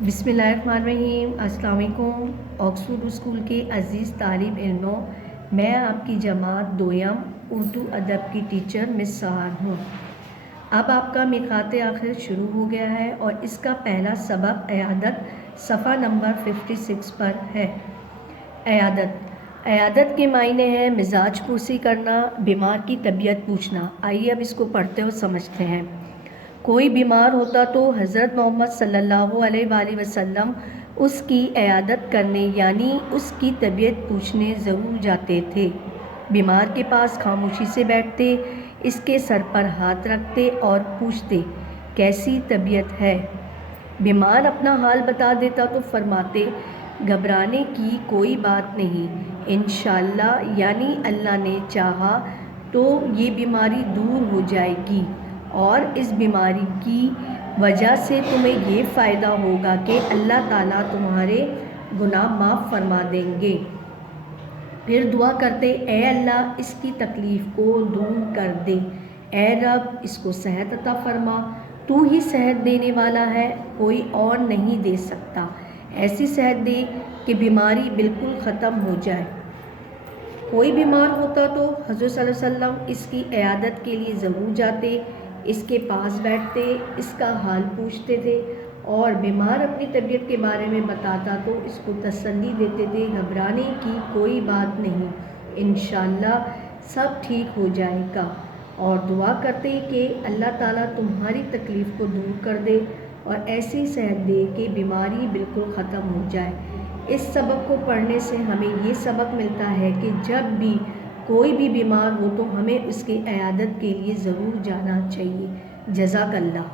बिस्मिल्लाहिर्रहमानिर्रहीम। अस्सलाम वालेकुम। ऑक्सफोर्ड स्कूल के अज़ीज़ तालिब इल्मों, मैं आपकी जमात दोयम उर्दू अदब की टीचर मिस सहार हूँ। अब आपका मिक़ात आखिर शुरू हो गया है और इसका पहला सबक अयादत सफ़ा नंबर 56 पर है। अयादत के मायने हैं मिजाज पुरसी करना, बीमार की तबीयत पूछना। आइए अब इसको पढ़ते और समझते हैं। कोई बीमार होता तो हज़रत मोहम्मद सल्लल्लाहु अलैहि वसल्लम उसकी इयादत करने यानी उसकी तबीयत पूछने ज़रूर जाते थे। बीमार के पास खामोशी से बैठते, इसके सर पर हाथ रखते और पूछते कैसी तबीयत है। बीमार अपना हाल बता देता तो फरमाते घबराने की कोई बात नहीं, इंशाअल्लाह यानी अल्लाह ने चाहा तो ये बीमारी दूर हो जाएगी और इस बीमारी की वजह से तुम्हें ये फ़ायदा होगा कि अल्लाह ताला तुम्हारे गुनाह माफ़ फरमा देंगे। फिर दुआ करते ए अल्लाह इसकी तकलीफ़ को दूर कर दे, ए रब इसको सेहत अता फरमा, तू ही सेहत देने वाला है, कोई और नहीं दे सकता। ऐसी सेहत दे कि बीमारी बिल्कुल ख़त्म हो जाए। कोई बीमार होता तो हज़रत सल्लल्लाहु अलैहि वसल्लम इसकी इयादत के लिए ज़रूर जाते, इसके पास बैठते, इसका हाल पूछते थे और बीमार अपनी तबीयत के बारे में बताता तो इसको तसल्ली देते थे घबराने की कोई बात नहीं, इंशाअल्लाह सब ठीक हो जाएगा। और दुआ करते कि अल्लाह ताला तुम्हारी तकलीफ़ को दूर कर दे और ऐसी सेहत दे कि बीमारी बिल्कुल ख़त्म हो जाए। इस सबक को पढ़ने से हमें ये सबक मिलता है कि जब भी कोई भी बीमार हो तो हमें उसकी इयादत के लिए ज़रूर जाना चाहिए। जज़ाकल्लाह।